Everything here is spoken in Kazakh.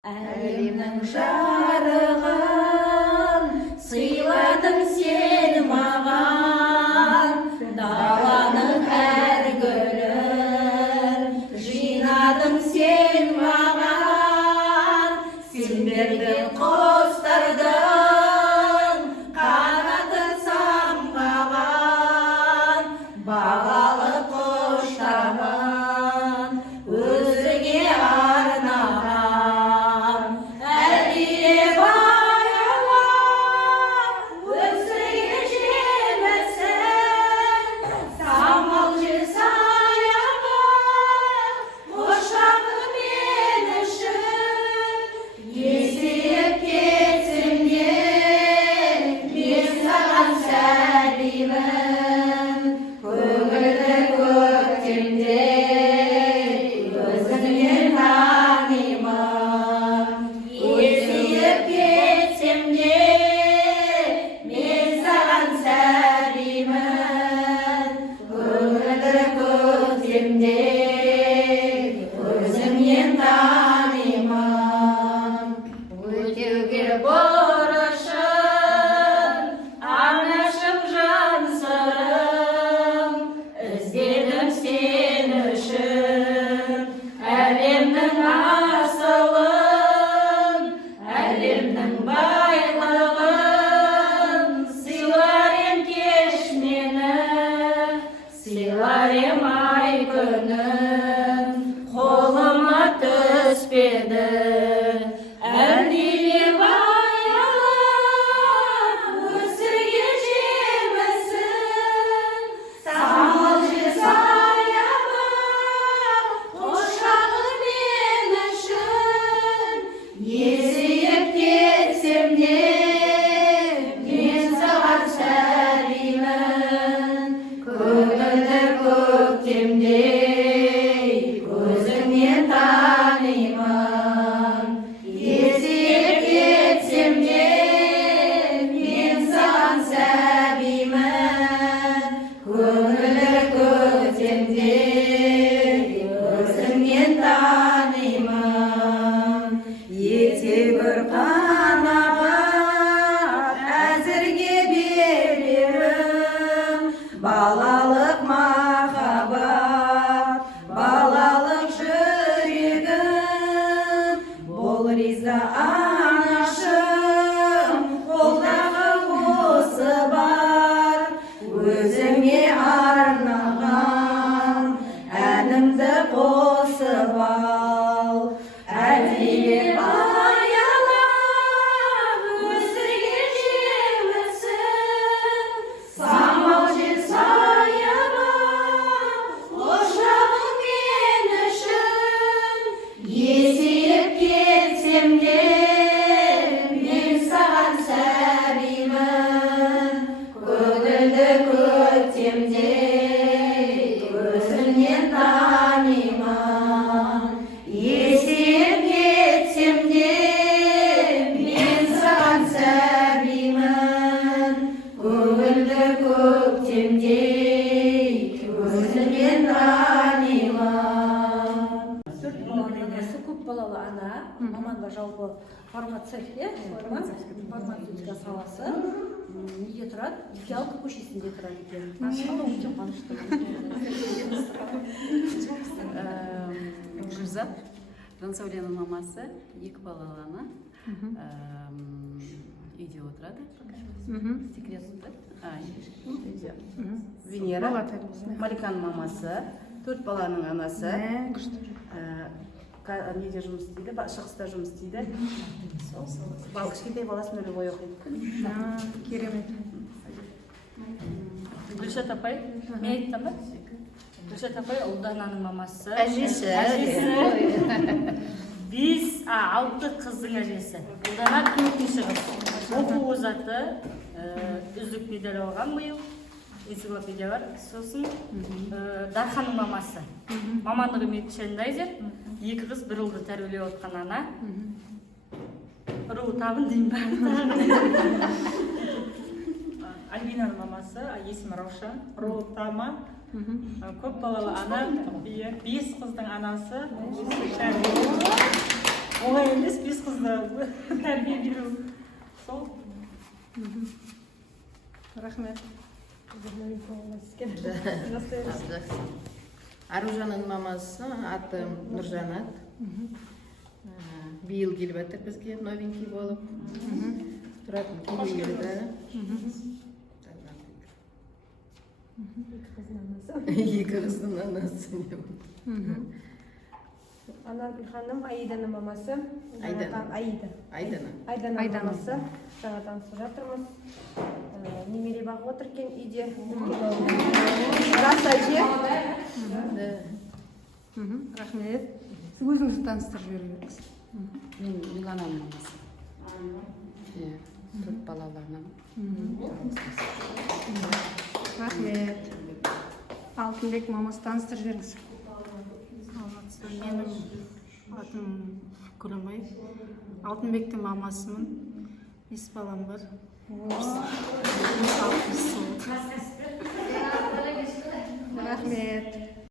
Әлемнің жарығын сыйладың сен маған, даланың әр гүлін жинадың сен маған. Сен берген құстардың қанатын самғаған, бағалы құштамын өзіңе арнаған. Қолыма түспеді әлдилеп аялап өсірген жемісін, самал жел саябақ құшағы мен үшін. Есейіп кетсем де мен саған сәлемін, көңілді көктемде балалық махаббат, балалық жүрегім, бол риза анашым, қолдағы осы бар, өзіңе арнаған әнімді қосып ал. Әлдилеп аялап өсірген жемісін, самал жел саябақ құшағың мен үшін. Есейіп кетсем де мен саған сәлемін, көңілді көктемде өзіңнен танимын. Есейіп кетсем де мен саған сәлемін, көңілді көктемде өзіңнен танимын. Төрт баланың анасы, көп балалы ана, маманда жалпы фармацевтте, фармацевтика саласы. Неде тұрады? Икеалка көшесінде тұрады екен. Өте қуанышты. Гүлзат, Жансәуленің мамасы, екі балалы ана, үйде отырады. Секретті. Венера, Маликаның мамасы, төрт баланың анасы, неде жұмыс істейді, шығыста жұмыс істейді. Кішкентай баласын өлі бой оқиды. Керемет. Гүлшат апай, мен айттым ба? Гүлшат апай ұлдананың мамасы. Әжесі. 6 қыздың әжесі. Ұлдана 4-ші қыз. Оқу озаты, үздік медаль алған биыл. Энциклопедия бар. Сосын Дарханың мамасы. Мамандығы медчендайзер. 2 қыз бір ұлды тәрбиелеп отқан ана. Ру табын деймін ба? Альбинаның мамасы, есімі Раушан, Ротама, көп балалы ана, 5 қыздың анасы. оңай емес бес қызды тәрбие беру сол Рахмет. Жақсы. Аружанның мамасы аты Нұржанат. Биыл келіп жатыр бізге новенький болып. Тұратын Кемеевіде. Екі қыздың анасы. Анаргүл ханым Аиданың мамасы. Айдана. Айданың Айдана. мамасы. Жаңа танысып жатырмыз. Немере бағып отыр екен үйде. Рас әже. Рахмет. Сіз өзіңізді таныстырып жіберіңіз. Мен Милананың мамасы. Иә, 4 балалы анам. Рахмет. Алтынбек мамасы таныстырып жіберіңіз. Менің атым Күлімай. Алтынбектің мамасымын. 5 балам бар. Рахмет.